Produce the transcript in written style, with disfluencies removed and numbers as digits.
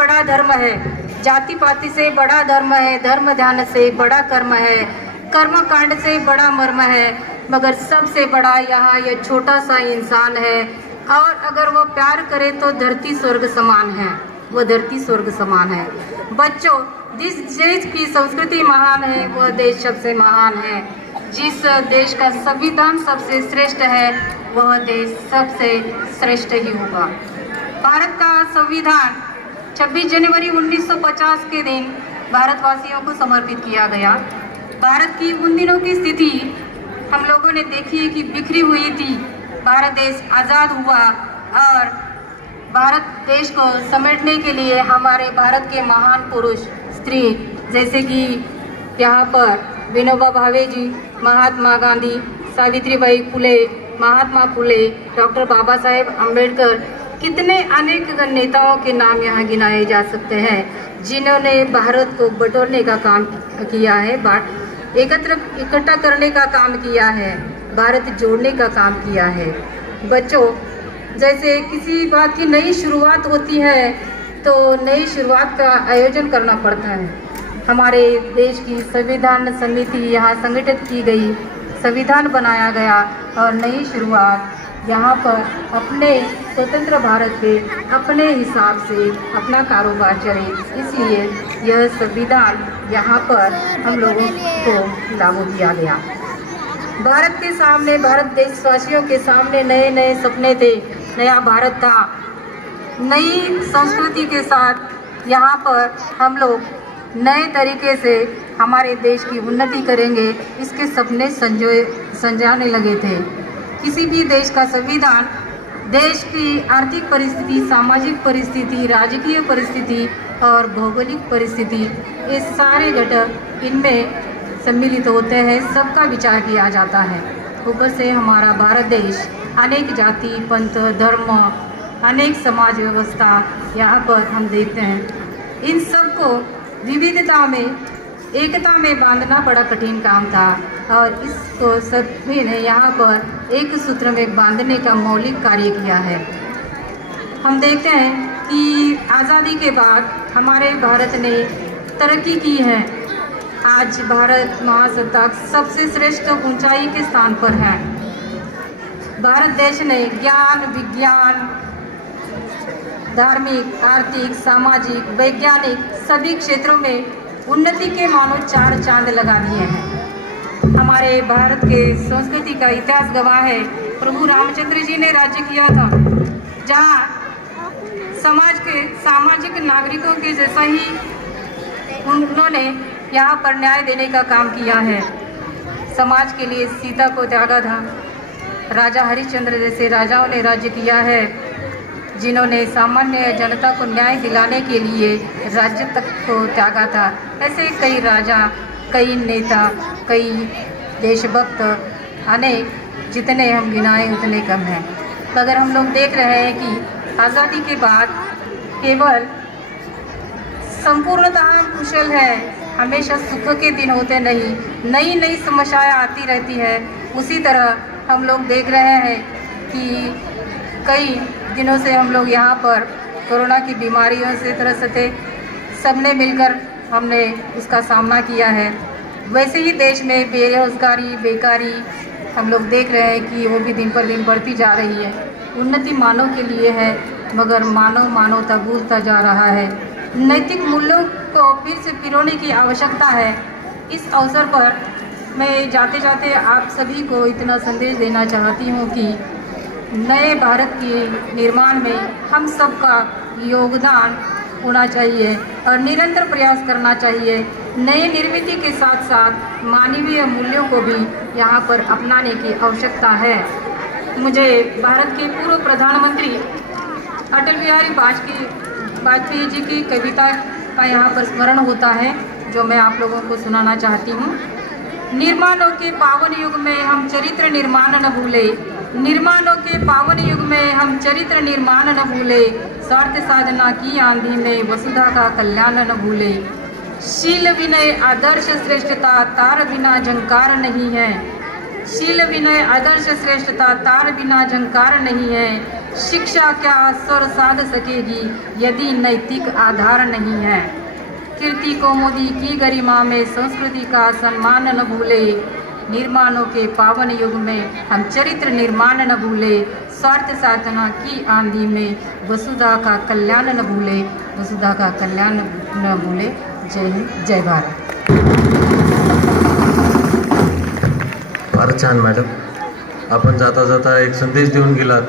बड़ा धर्म है, जाति पाति से बड़ा धर्म है, धर्म ध्यान से बड़ा कर्म है, कर्म कांड से बड़ा मर्म है, मगर सबसे बड़ा यहाँ ये छोटा सा इंसान है। और अगर वो प्यार करे तो धरती स्वर्ग समान है, वो धरती स्वर्ग समान है। बच्चों, जिस देश की संस्कृति महान है वह देश सबसे महान है। जिस देश का संविधान सबसे श्रेष्ठ है वह देश सबसे श्रेष्ठ ही होगा। भारत का संविधान 26 जनवरी 1950 के दिन भारतवासियों को समर्पित किया गया। भारत की उन दिनों की स्थिति हम लोगों ने देखी है कि बिखरी हुई थी। भारत देश आज़ाद हुआ और भारत देश को समेटने के लिए हमारे भारत के महान पुरुष स्त्री जैसे कि यहाँ पर विनोबा भावे जी, महात्मा गांधी, सावित्रीबाई फुले, महात्मा फुले, डॉक्टर बाबा साहेब अम्बेडकर, कितने अनेक नेताओं के नाम यहाँ गिनाए जा सकते हैं जिन्होंने भारत को बटोरने का काम किया है, इकट्ठा करने का काम किया है, भारत जोड़ने का काम किया है। बच्चों, जैसे किसी बात की नई शुरुआत होती है तो नई शुरुआत का आयोजन करना पड़ता है। हमारे देश की संविधान समिति यहाँ संगठित की गई, संविधान बनाया गया और नई शुरुआत यहाँ पर अपने स्वतंत्र भारत के अपने हिसाब से अपना कारोबार चले, इसलिए यह संविधान यहाँ पर हम लोगों को लागू किया गया। भारत के सामने, भारत देशवासियों के सामने नए नए सपने थे, नया भारत था। नई संस्कृति के साथ यहाँ पर हम लोग नए तरीके से हमारे देश की उन्नति करेंगे, इसके सपने संजाने लगे थे। किसी भी देश का संविधान देश की आर्थिक परिस्थिति, सामाजिक परिस्थिति, राजकीय परिस्थिति और भौगोलिक परिस्थिति, ये सारे घटक इनमें सम्मिलित होते हैं, सबका विचार किया जाता है। ऊपर से हमारा भारत देश अनेक जाति, पंथ, धर्म, अनेक समाज व्यवस्था यहाँ पर हम देखते हैं। इन सबको विविधता में, एकता में बांधना बड़ा कठिन काम था और इसको सभी ने यहाँ पर एक सूत्र में बांधने का मौलिक कार्य किया है। हम देखते हैं कि आज़ादी के बाद हमारे भारत ने तरक्की की है। आज भारत महासत्ता सबसे श्रेष्ठ ऊंचाई के स्थान पर है। भारत देश ने ज्ञान, विज्ञान, धार्मिक, आर्थिक, सामाजिक, वैज्ञानिक सभी क्षेत्रों में उन्नति के मानो 4 चांद लगा दिए हैं। हमारे भारत के संस्कृति का इतिहास गवाह है। प्रभु रामचंद्र जी ने राज्य किया था, जहाँ समाज के सामाजिक नागरिकों के जैसा ही उन्होंने यहाँ पर न्याय देने का काम किया है। समाज के लिए सीता को त्यागा था। राजा हरिश्चंद्र जैसे राजाओं ने राज्य किया है, जिन्होंने सामान्य जनता को न्याय दिलाने के लिए राज्य तक को त्यागा था। ऐसे कई राजा, कई नेता, कई देशभक्त, अनेक, जितने हम गिनाएं उतने कम हैं। अगर हम लोग देख रहे हैं कि आज़ादी के बाद केवल संपूर्णतः कुशल है, हमेशा सुख के दिन होते नहीं, नई नई समस्याएं आती रहती है। उसी तरह हम लोग देख रहे हैं कि कई दिनों से हम लोग यहाँ पर कोरोना की बीमारियों से त्रस्त, सबने मिलकर हमने उसका सामना किया है। वैसे ही देश में बेरोजगारी, बेकारी हम लोग देख रहे हैं कि वो भी दिन पर दिन बढ़ती जा रही है। उन्नति मानव के लिए है, मगर मानव मानवता भूलता जा रहा है। नैतिक मूल्यों को फिर से पिरोने की आवश्यकता है। इस अवसर पर मैं जाते जाते आप सभी को इतना संदेश देना चाहती हूँ कि नए भारत के निर्माण में हम सबका योगदान होना चाहिए और निरंतर प्रयास करना चाहिए। नए निर्मित के साथ साथ मानवीय मूल्यों को भी यहाँ पर अपनाने की आवश्यकता है। मुझे भारत के पूर्व प्रधानमंत्री अटल बिहारी वाजपेयी जी की कविता का यहाँ पर स्मरण होता है, जो मैं आप लोगों को सुनाना चाहती हूँ। निर्माणों के पावन युग में हम चरित्र निर्माण न भूले, निर्माणों के पावन युग में हम चरित्र निर्माण न भूले, स्वार्थ साधना की आंधी में वसुधा का कल्याण न भूले। शील विनय आदर्श श्रेष्ठता तार बिना झंकार नहीं है, शील विनय आदर्श श्रेष्ठता तार बिना झंकार नहीं है। शिक्षा क्या स्वर साध सकेगी यदि नैतिक आधार नहीं है। कीर्ति कौमुदी की गरिमा में संस्कृति का सम्मान न भूले। निर्माणों के पावन युग में हम चरित्र निर्माण न भूले। स्वार्थ साधना की आंधी में वसुधा का कल्याण न भूले। वसुधा का कल्याण न भूले। जय हिंद, जय भारत। फार छान मॅडम, आपण जाता जाता एक संदेश देऊन गेलात